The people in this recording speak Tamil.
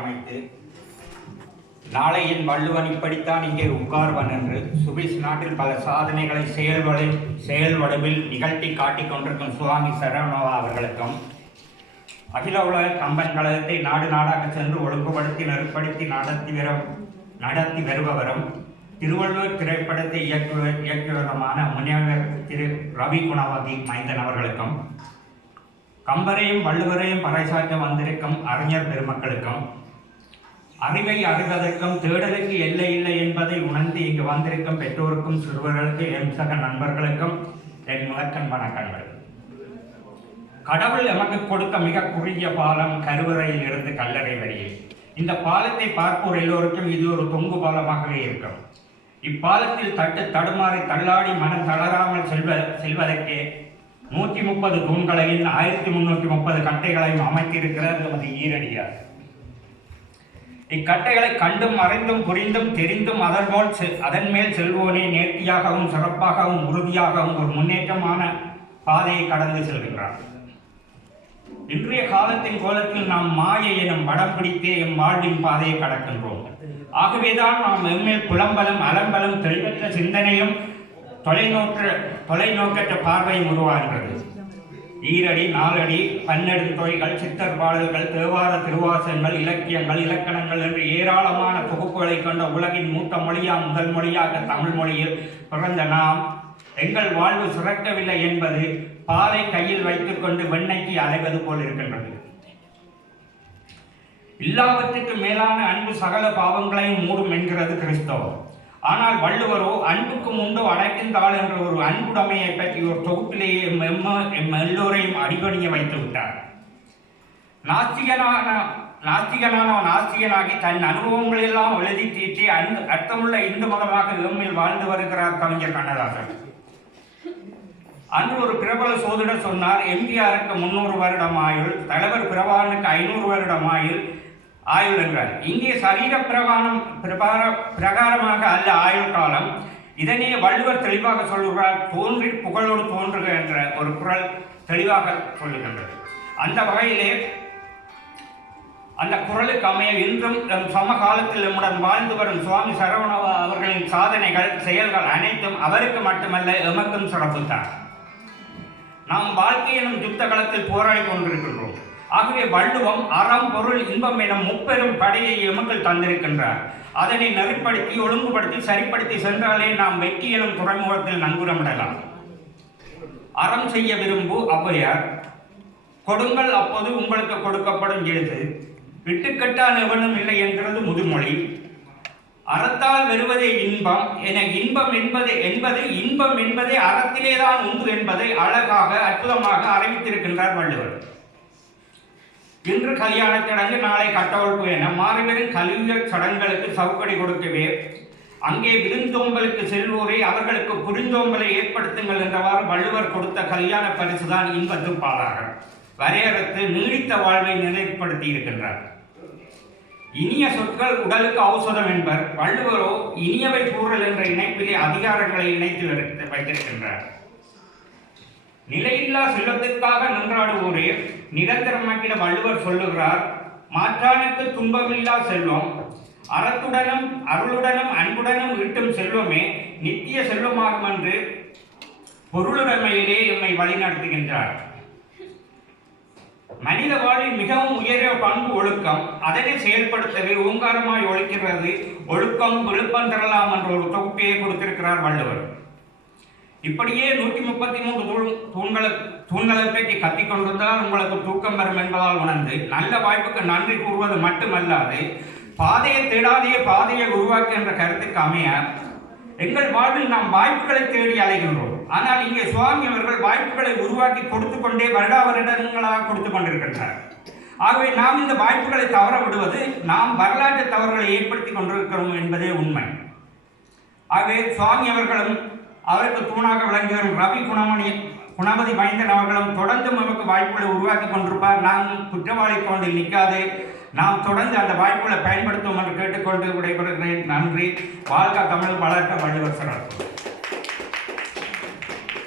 அமைத்து நாளையின் வள்ளுவன் இப்படித்தான் இங்கே உட்கார்வன் என்று சுவிஸ் நாட்டில் பல சாதனைகளை செயல்வடிவில் நிகழ்த்தி காட்டிக் கொண்டிருக்கும் சுவாமி சரவணவா அவர்களுக்கும் அகில உலக கம்பன் கழகத்தை நாடு நாடாக சென்று ஒழுங்குபடுத்தி நெருப்படுத்தி நடத்தி வருபவரும் திருவள்ளுவர் திரைப்படத்தை இயக்குவருமான முனைவர் திரு ரவி குணவதி மைந்தன் அவர்களுக்கும் கம்பரையும் வள்ளுவரையும் பறைசாற்ற வந்திருக்கும் அறிஞர் பெருமக்களுக்கும் அறிவை அறிவதற்கும் தேடலுக்கு எல்லை இல்லை என்பதை உணர்ந்து இங்கு வந்திருக்கும் பெற்றோருக்கும் சிறுவர்களுக்கு என் சக நண்பர்களுக்கும் என் முதற்கண் வணக்கங்கள். கடவுள் எமக்கு கொடுத்த மிக குறுகிய பாலம் கருவறையில் இருந்து கல்லறை வரையில். இந்த பாலத்தை பார்ப்போர் எல்லோருக்கும் இது ஒரு தொங்கு பாலமாகவே இருக்கும். இப்பாலத்தில் தடுமாறி தள்ளாடி மனம் தளராமல் செல்வதற்கே 130 தூண்களையும் 1330 கட்டைகளையும் அமைத்திருக்கிறார் நமது ஈரடியார். இக்கட்டைகளை கண்டும் அறிந்தும் புரிந்தும் தெரிந்தும் அதன் மேல் செல்வோனே நேர்த்தியாகவும் சிறப்பாகவும் உறுதியாகவும் ஒரு முன்னேற்றமான பாதையை கடந்து செல்கின்றார். இன்றைய காலத்தின் கோலத்தில் நாம் மாயை எனும் படம் பிடித்தே எம் வாழ்வின் பாதையை கடக்கின்றோம். ஆகவேதான் நாம் எம்மேல் புலம்பலும் அலம்பலும் தெளிவற்ற சிந்தனையும் தொலைநோக்கற்ற பார்வையும் உருவாகின்றது. ஈரடி, நாலடி, பன்னெடுந்தொகைகள், சித்தர் பாடல்கள், தேவார திருவாசகங்கள், இலக்கியங்கள், இலக்கணங்கள் என்று ஏராளமான தொகுப்புகளை கொண்ட உலகின் மூத்த முதல் மொழியாக தமிழ் மொழியில் பிறந்த நாம் எங்கள் வாழ்வு சிறக்கவில்லை என்பது பாலை கையில் வைத்துக் கொண்டு வெண்ணெய்க்கு அலைவது போல் இருக்கின்றது. எல்லாவற்றுக்கு மேலான அன்பு சகல பாவங்களையும் மூடும் என்கிறது கிறிஸ்தவம். ஆனால் வள்ளுவரோ அன்புக்கு முன்பு அடைக்கின்றாள் என்ற ஒரு அன்புடைமையை பற்றி ஒரு தொகுப்பிலேயே எல்லோரையும் அடிபணிய வைத்து விட்டார். நாஸ்திகனாகி தன் அனுபவங்களெல்லாம் எழுதி தீற்றி அர்த்தமுள்ள இந்து மதமாக எம்மில் வாழ்ந்து வருகிறார் கவிஞர் கண்ணதாசன். அன்று ஒரு பிரபல சோதிடர் சொன்னார், எம்ஜிஆருக்கு 300 வருடம் ஆயுள், தலைவர் பிரபாகரனுக்கு 500 வருடம் ஆயுள் என்றார். இங்கே சரீர பிரகாரமாக அல்ல ஆயுள் காலம். இதனே வள்ளுவர் தெளிவாக சொல்லுகிறார், தோன்றி புகழோடு தோன்றுக என்ற ஒரு குறள் தெளிவாக சொல்லுகின்றது. அந்த வகையிலே அந்த குறளுக்கு அமைய இன்றும் சமகாலத்தில் நம்முடன் வாழ்ந்து வரும் சுவாமி சரவணவா அவர்களின் சாதனைகள் செயல்கள் அனைத்தும் அவருக்கு மட்டுமல்ல எமக்கும் சிறப்புத்தான். நாம் வாழ்க்கை எனும் யுத்த களத்தில் போராடி கொண்டிருக்கின்றோம். ஆகவே வள்ளுவம் அறம் பொருள் இன்பம் எனும் முப்பெரும் படையை எமக்கள் தந்திருக்கின்றார். அதனை நெறிப்படுத்தி ஒழுங்குபடுத்தி சரிப்படுத்தி சென்றாலே நாம் வெற்றி எனும் துறைமுகத்தில் நங்குரமிடலாம். அறம் செய்ய விரும்பு ஔவையார், கொடுங்கள் அப்போது உங்களுக்கு கொடுக்கப்படும் எழுது, இட்டுக்கட்டால் எவனும் இல்லை என்கிறது முதுமொழி. அறத்தால் வருவதே இன்பம் என இன்பம் என்பதே அறத்திலேதான் உண்டு என்பதை அழகாக அற்புதமாக அறிவித்திருக்கின்றார் வள்ளுவர். இன்று கல்யாண சடங்கு, நாளை கட்டவழ்ப்பு என மாறிவரும் கல்விய சடங்குகளுக்கு சவுக்கடி கொடுக்கவே அங்கே விருந்தோம்பலுக்கு செல்வோரை அவர்களுக்கு புரிந்தோம்பலை ஏற்படுத்துங்கள் என்றவாறு வள்ளுவர் கொடுத்த கல்யாண பரிசுதான் இன்பத்து பாலாக வரையறுத்து நீடித்த வாழ்வை நிலைப்படுத்தி இருக்கின்றார். இனிய சொற்கள் உடலுக்கு ஔஷதம் என்பர். வள்ளுவரோ இனியவை கூறல் என்ற இணைப்பிலே அதிகாரங்களை இணைத்து வைத்திருக்கின்றார். நிலையில்லா செல்வத்திற்காக நின்றாடுவோரே நிரந்தரமாக்கிட வள்ளுவர் சொல்லுகிறார், மாற்றானுக்கு துன்பமில்லா செல்வம், அறத்துடனும் அருளுடனும் அன்புடனும் ஈட்டும் செல்வமே நித்திய செல்வமாகும் என்று பொருளுடைமையிலே எம்மை வழிநடத்துகின்றார். மனித வாழ்வில் மிகவும் உயரிய பண்பு ஒழுக்கம். அதனை செயல்படுத்தவே ஓங்காரமாய் ஒழிக்கிறது ஒழுக்கம் விழுப்பம் தரலாம் என்ற ஒரு தொகுப்பையே கொடுத்திருக்கிறார் வள்ளுவர். இப்படியே 133 தூண்களை பற்றி கத்திக் கொண்டிருந்தால் உங்களுக்கு தூக்கம் வரும் என்பதால் உணர்ந்து நல்ல வாய்ப்புக்கு நன்றி கூறுவது மட்டுமல்லாது பாதையை தேடாதைய பாதையை உருவாக்கு என்ற கருத்துக்கு அமைய எங்கள் வாழ்வில் நாம் வாய்ப்புகளை தேடி அலைகின்றோம். ஆனால் இங்கே சுவாமி அவர்கள் வாய்ப்புகளை உருவாக்கி கொடுத்து கொண்டே வருடங்களாக கொடுத்து கொண்டிருக்கின்றார். ஆகவே நாம் இந்த வாய்ப்புகளை தவற விடுவது நாம் வரலாற்று தவறுகளை ஏற்படுத்தி கொண்டிருக்கிறோம் என்பதே உண்மை. ஆகவே சுவாமி அவர்களும் அவருக்கு தூணாக விளங்கி வரும் ரவி குணவதி மைந்தன் அவர்களும் தொடர்ந்து நமக்கு வாய்ப்புகளை உருவாக்கி கொண்டிருப்பார். நாம் குற்றவாளி கொண்டு நிற்காது, நாம் தொடர்ந்து அந்த வாய்ப்புகளை பயன்படுத்துவோம் என்று கேட்டுக்கொண்டு விடைபெறுகிறேன். நன்றி. வாழ்க தமிழ், வளர்க்க வள்ளுவர் சிறப்பு.